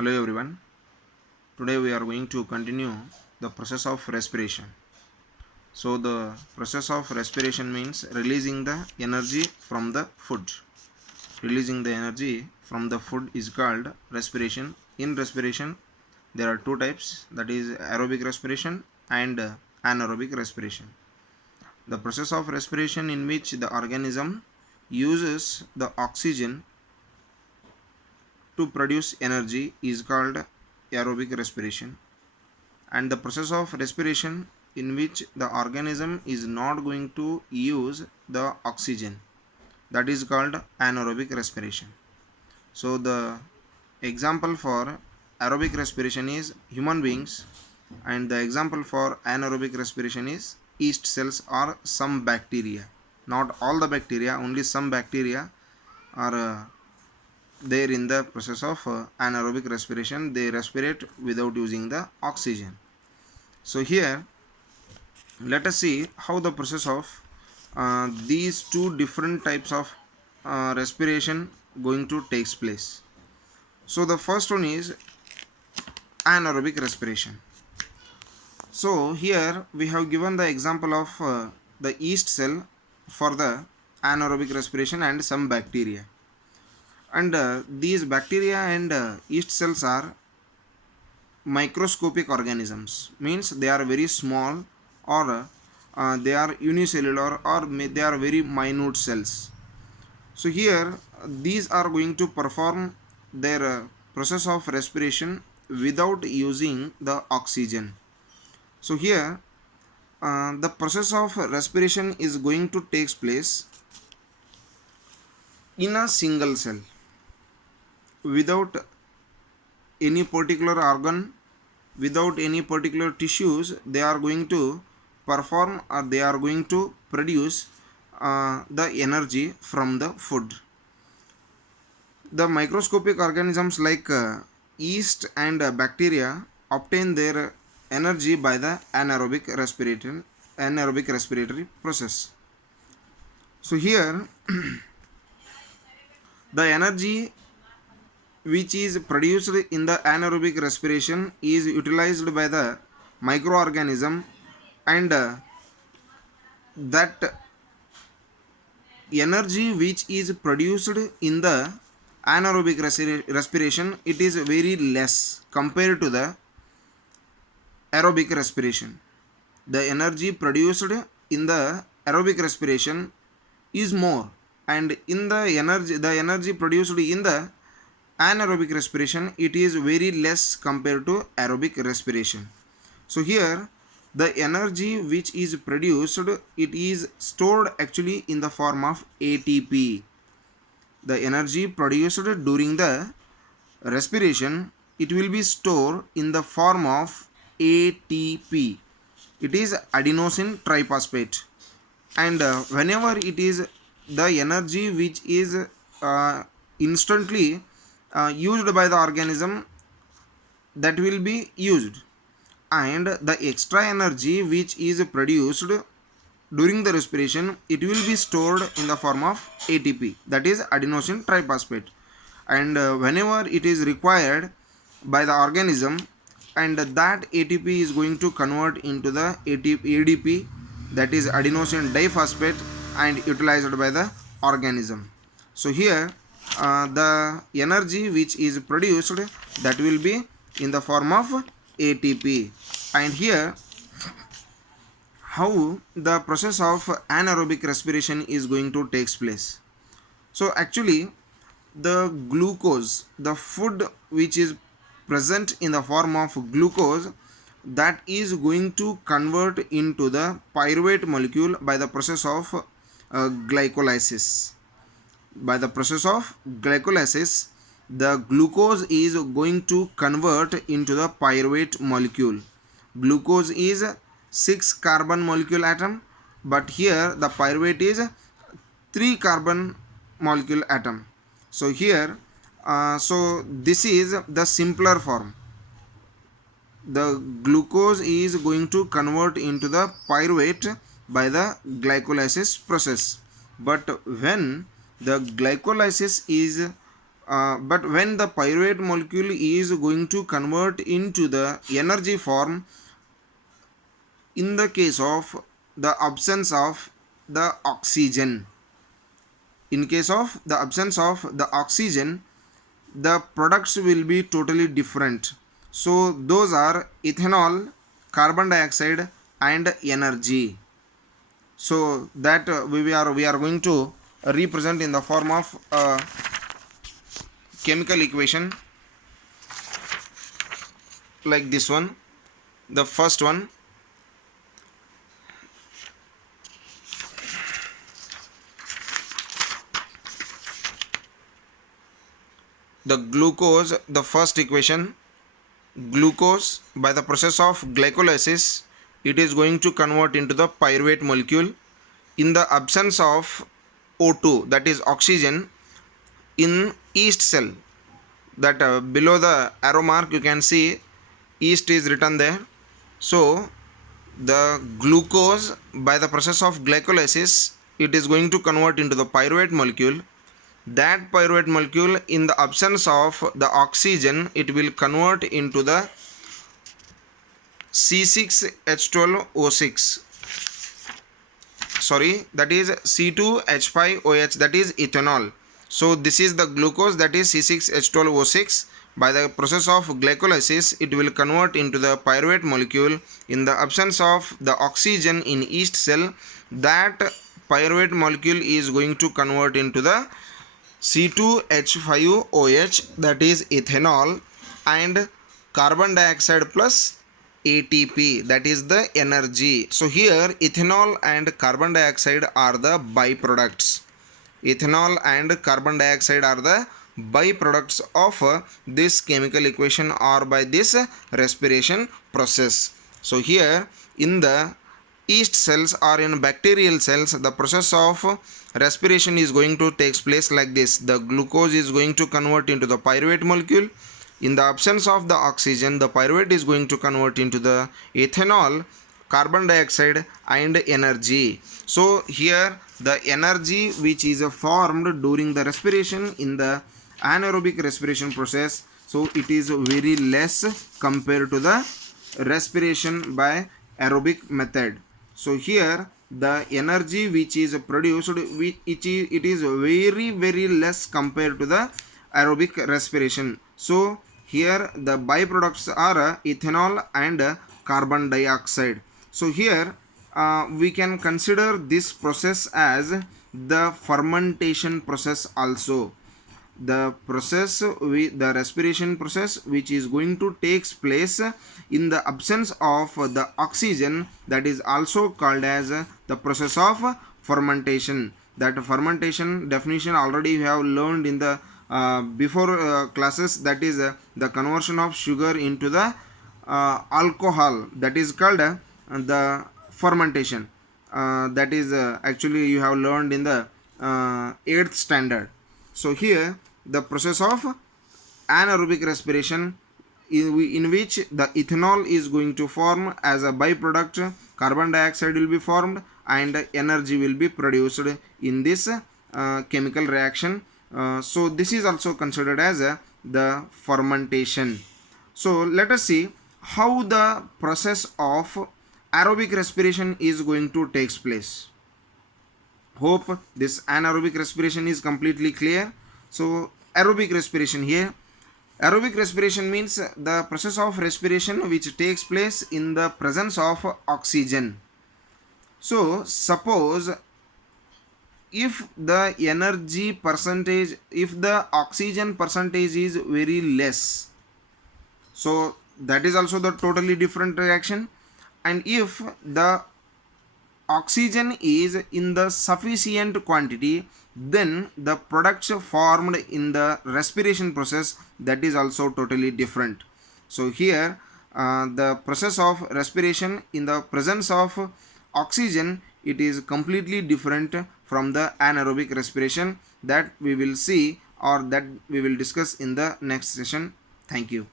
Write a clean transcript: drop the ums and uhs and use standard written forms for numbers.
Hello everyone. Today we are going to continue the process of respiration. So the process of respiration means releasing the energy from the food. Releasing the energy from the food is called respiration. In respiration there are two types, that is aerobic respiration and anaerobic respiration. The process of respiration in which the organism uses the oxygen to produce energy is called aerobic respiration, and the process of respiration in which the organism is not going to use the oxygen, that is called anaerobic respiration. So the example for aerobic respiration is human beings, and the example for anaerobic respiration is yeast cells or some bacteria. Not all the bacteria, only some bacteria are there in the process of anaerobic respiration. They respirate without using the oxygen. So here let us see how the process of these two different types of respiration going to takes place. So the first one is anaerobic respiration. So here we have given the example of the yeast cell for the anaerobic respiration and some bacteria, and these bacteria and yeast cells are microscopic organisms, means they are very small, or they are unicellular, or they are very minute cells. So here these are going to perform their process of respiration without using the oxygen. So here the process of respiration is going to take place in a single cell without any particular organ, without any particular tissues. They are going to perform, or they are going to produce the energy from the food. The microscopic organisms like yeast and bacteria obtain their energy by the anaerobic respiratory process. So here the energy which is produced in the anaerobic respiration is utilized by the microorganism, and that energy which is produced in the anaerobic respiration, it is very less compared to the aerobic respiration. The energy produced in the aerobic respiration is more, and in the energy produced in the anaerobic respiration, it is very less compared to aerobic respiration. So here the energy which is produced, it is stored actually in the form of ATP. The energy produced during the respiration, it will be stored in the form of ATP. It is adenosine triphosphate, and whenever it is the energy which is instantly used by the organism, that will be used, and the extra energy which is produced during the respiration, it will be stored in the form of ATP, that is adenosine triphosphate, and whenever it is required by the organism, and that ATP is going to convert into the ADP, that is adenosine diphosphate, and utilized by the organism. So here the energy which is produced, that will be in the form of ATP. And here how the process of anaerobic respiration is going to take place. So actually the glucose, the food which is present in the form of glucose, that is going to convert into the pyruvate molecule by the process of glycolysis. By the process of glycolysis, the glucose is going to convert into the pyruvate molecule. Glucose is 6 carbon molecule atom, but here the pyruvate is 3 carbon molecule atom. So here so this is the simpler form. The glucose is going to convert into the pyruvate by the glycolysis process, but when the glycolysis is but when the pyruvate molecule is going to convert into the energy form in the case of the absence of the oxygen. In case of the absence of the oxygen, the products will be totally different. So those are ethanol, carbon dioxide and energy. So that we are going to represent in the form of a chemical equation like this one. The first one, the glucose, the first equation, glucose by the process of glycolysis, it is going to convert into the pyruvate molecule. In the absence of O2, that is oxygen, in yeast cell, that below the arrow mark you can see yeast is written there. So the glucose by the process of glycolysis, it is going to convert into the pyruvate molecule. That pyruvate molecule, in the absence of the oxygen, it will convert into the C6H12O6, sorry, that is C2H5OH, that is ethanol. So this is the glucose, that is C6H12O6. By the process of glycolysis, it will convert into the pyruvate molecule. In the absence of the oxygen in yeast cell, that pyruvate molecule is going to convert into the C2H5OH, that is ethanol, and carbon dioxide plus ATP, that is the energy. So here ethanol and carbon dioxide are the byproducts. Ethanol and carbon dioxide are the byproducts of this chemical equation or by this respiration process. So here in the yeast cells or in bacterial cells, the process of respiration is going to take place like this. The glucose is going to convert into the pyruvate molecule. In the absence of the oxygen, the pyruvate is going to convert into the ethanol, carbon dioxide and energy. So here the energy which is formed during the respiration in the anaerobic respiration process, so it is very less compared to the respiration by aerobic method. So here the energy which is produced, it is very less compared to the aerobic respiration. So here the byproducts are ethanol and carbon dioxide. So here we can consider this process as the fermentation process also. The process with the respiration process which is going to take place in the absence of the oxygen, that is also called as the process of fermentation. That fermentation definition already you have learned in the before classes, that is the conversion of sugar into the alcohol, that is called the fermentation. That is actually you have learned in the 8th standard. So here the process of anaerobic respiration in which the ethanol is going to form as a byproduct, carbon dioxide will be formed and energy will be produced in this chemical reaction. So this is also considered as the fermentation. So let us see how the process of aerobic respiration is going to take place. Hope this anaerobic respiration is completely clear. So aerobic respiration here, aerobic respiration means the process of respiration which takes place in the presence of oxygen. So suppose if the energy percentage, if the oxygen percentage is very less, so that is also the totally different reaction. And if the oxygen is in the sufficient quantity, then the products formed in the respiration process, that is also totally different. So here the process of respiration in the presence of oxygen, it is completely different from the anaerobic respiration that we will see or that we will discuss in the next session. Thank you.